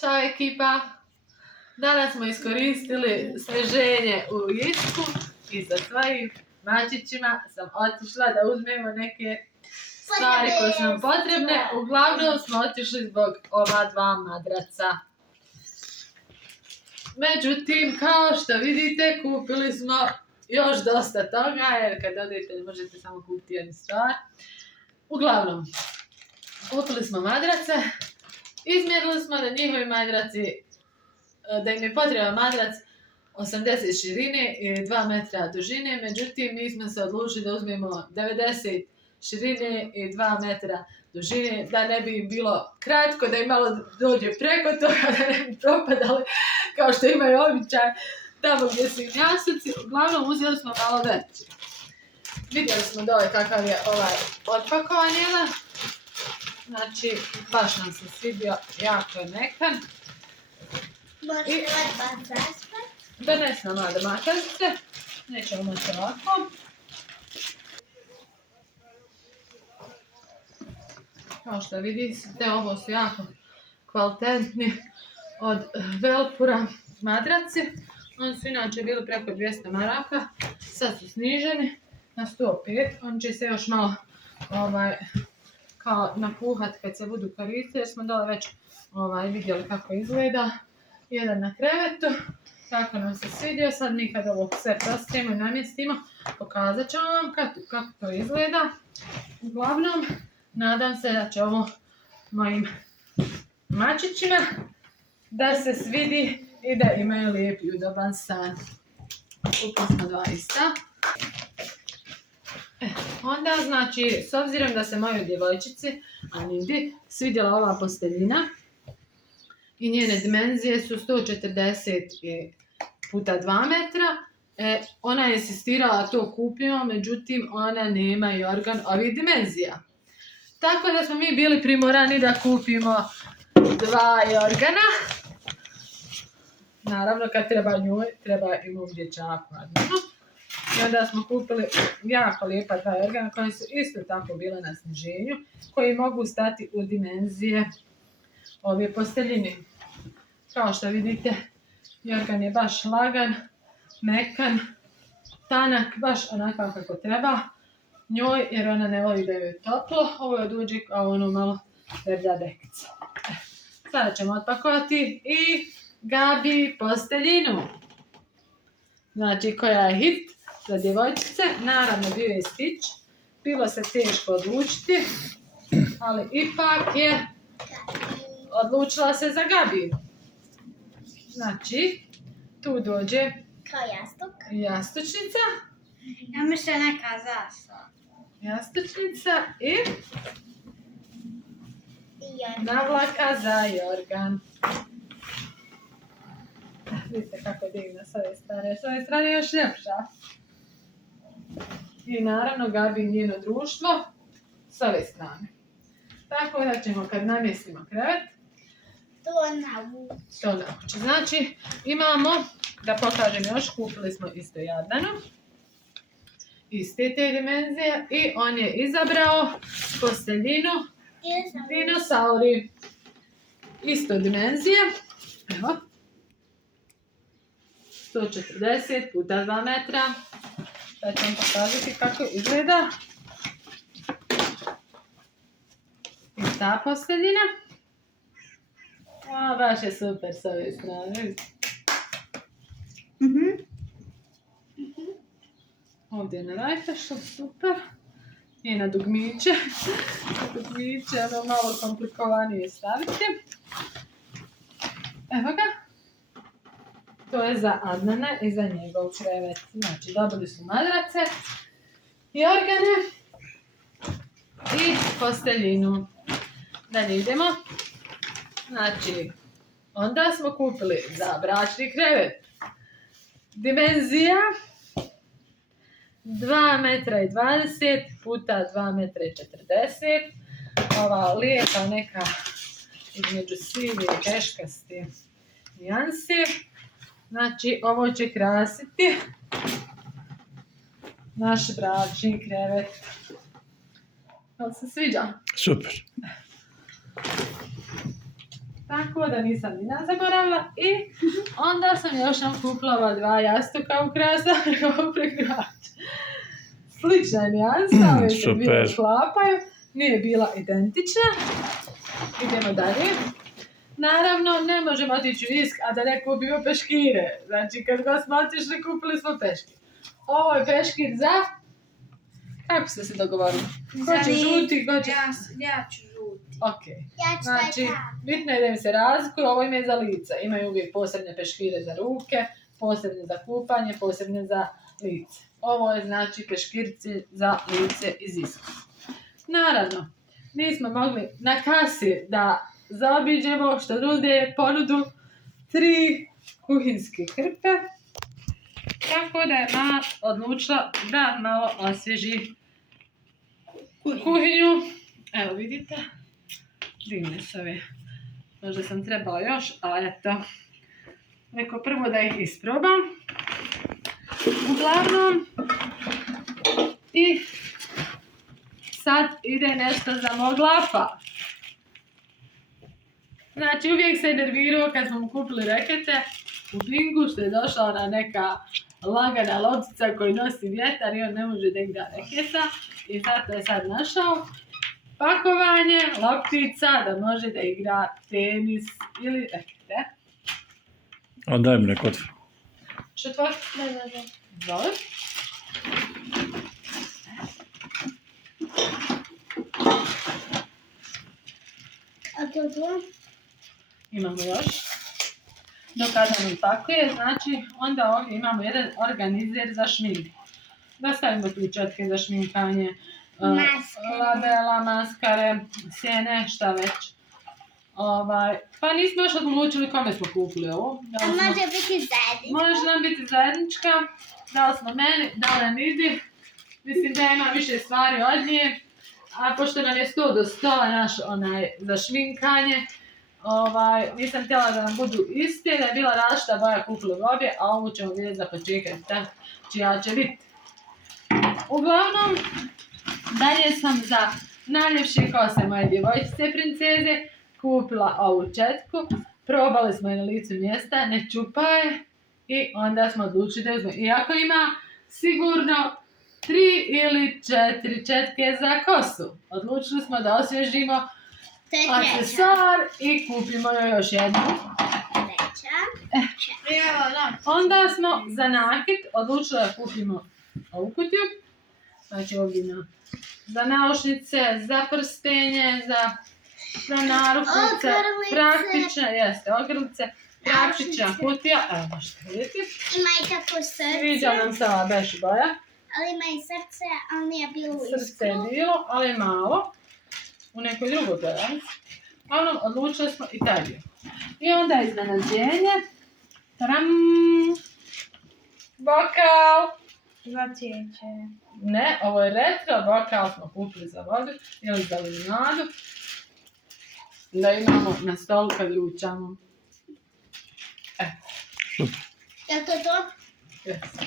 Ćao ekipa! Danas smo iskoristili sneženje u Irsku i sa svojim mačićima sam otišla da uzmemo neke stvari koje su nam potrebne. Uglavnom smo otišli zbog ova dva madraca. Međutim, kao što vidite, kupili smo još dosta toga, jer kad odete možete samo kupiti jednu stvar. Uglavnom, kupili smo madrace, izmjerili smo da njihovi madraci, da im je potreban madrac 80 širine i 2 metra dužine, međutim mi smo se odlučili da uzmemo 90 širine i 2 metra dužine, da ne bi im bilo kratko, da im malo dođe preko toga, da ne bi propadali kao što imaju običaj tamo gdje su im jasuci. Uglavnom uzeli smo malo veći. Vidjeli smo dole kakav je ovaj otpakovan jedan. Znači, baš nam se svidio, jako je mekan. Možete matrac? Donesi nam mlade matracice. Nećemo moći ovako. Kao što vidite, ovo su jako kvalitetni od Velpura madraci. Oni su inače bili preko 200 maraka. Sad su sniženi na 105. Oni će se još malo kao napuhat kad se budu koristiti, jer smo dole već vidjeli kako izgleda. Jedan na krevetu, kako nam se svidio. Sad mi kad ovo sve prostremo i namjestimo, pokazat ćemo vam kako to izgleda. Uglavnom, nadam se da će ovo mojim mačićima da se svidi i da imaju lijep i udoban san. Kupili smo dva ista. Onda, znači, s obzirom da se mojoj djevojčici, Anidi, svidjela ova posteljina i njene dimenzije su 140 puta 2 metra, ona je insistirala to kupimo, međutim ona nema jorgan ovih dimenzija. Tako da smo mi bili primorani da kupimo 2 jorgana. Naravno, kad treba njoj, treba i mom dječaku. I onda smo kupili jako lijepa 2 jorgana koji su isto tako bile na sniženju, koji mogu stati u dimenzije ove posteljine. Kao što vidite, jorgan je baš lagan, mekan, tanak, baš onakav kako treba njoj, jer ona ne voli da je toplo. Ovo je duđik, a ono malo verda dekica. Sada ćemo otpakovati i Gabi posteljinu. Znači, koja je hit za djevojčice. Naravno, bio je stić. Bilo se teško odlučiti, ali ipak je odlučila se za Gabi. Znači, tu dođe kao jastuk. Jastučnica. Ja mislim neka zasa. Jastučnica i navlaka za jorgan. Vidite kako je divna s ove strane. S ove strane je još ljepša. I naravno Gabi i njeno društvo s ove strane. Tako da ćemo kad namjestimo krevet to navući. Znači imamo, da pokažem još, kupili smo isto Jadanu. Iste te dimenzije i on je izabrao posteljinu dinosauri. Isto dimenzije. Evo. 140 puta 2 metra. Sad ću vam pokazati kako izgleda. I ta posteljina. Baš je super s ove strane. Ovdje je na rajtašu, super. I na dugmiće. Na dugmiće je ono malo komplikovanije staviti. Evo ga. To je za Adnana i za njegov krevet. Znači, dobili su madrace, jorgane i posteljinu. Dalje idemo. Znači, onda smo kupili za bračni krevet dimenzija 2 metra i 20 puta 2 metra i 40. Ova lijepa neka između sive i teškasti nijansi. Znači, ovo će krasiti naš bračni krevet. Jel se sviđa? Super. Tako da nisam ni zaboravila. I onda sam još nam kupila ova 2 jastuka ukrasana prekrač. Slična je nijansa, ove se dvije sklapaju. Nije bila identična. Idemo dalje. Naravno, ne možemo otići u Isk, a da ne kupimo peškire. Znači, kad god smo otišli, kupili smo peškir. Ovo je peškir za... Kako ste se dogovorili? Ko će žuti, ko će... Ja ću žuti. Ok. Znači, bitno je da im se razlikuju, ovo ime je za lice. Imaju uvijek posebne peškire za ruke, posebne za kupanje, posebne za lice. Ovo je znači peškirci za lice iz Iska. Naravno, nismo mogli na kasi da zaobiđemo što nude ponudu 3 kuhinske krpe. Tako da je mama odlučila da malo osvježi kuhinju. Evo vidite, divne su ove. Možda sam trebala još, ali eto. Neko prvo da ih isprobam. Uglavnom, i sad ide nešto za mog lafa. Znači, uvijek se nervirao kad smo mu kupili rekete u Bingu, što je došla ona neka lagana loptica koji nosi vjetar i on ne može da igra reketa. I zato je sad našao pakovanje loptica da može da igra tenis ili rekete. Daj mi neko otvor. Što tvoj? Da. Zove. A to? Imamo još. Dok kada nam pakuje, znači onda ovdje imamo jedan organizer za šminku. Da stavimo tu četke za šminkanje, labela, maskare, sjene, šta već. Pa nismo još odlučili kome smo kupili ovo. A može biti zajednička? Može nam biti zajednička. Dali smo meni, dali nam Idi. Mislim da ima više stvari od nje. A pošto nam je 100 do 100 naš za šminkanje, nisam htjela da nam budu iste, da je bila različita boja kupili obje, a ovu ćemo vidjeti za početak čija će biti. Uglavnom, dalje sam za najljepše kose moje djevojčice princeze kupila ovu četku, probali smo je na licu mjesta, ne čupa je i onda smo odlučili da uzmemo. Iako ima sigurno 3 ili 4 četke za kosu, odlučili smo da osvježimo aksesuar i kupimo joj još jednu. Onda smo za nakit odlučili da kupimo ovu kutiju. Znači ovdje ima za naušnice, za prstenje, za narukvice, praktične, jeste, ogrlice, praktična kutija. Evo možete vidjeti. Ima i tako srce. Sviđa nam se ova beš boja. Ali ima i srce, ali nije bilo iskru. Srce je bilo, ali malo. U nekoj drugoj gledanici. Uglavnom, odlučili smo i taj dio. I onda je iznenađenje. Taram! Bokal! Za cvijeće. Ne, ovo je retro, bokal smo kupili za vodu ili za limonadu. Da imamo na stolu kad ručamo. Super. Je to to? Yes.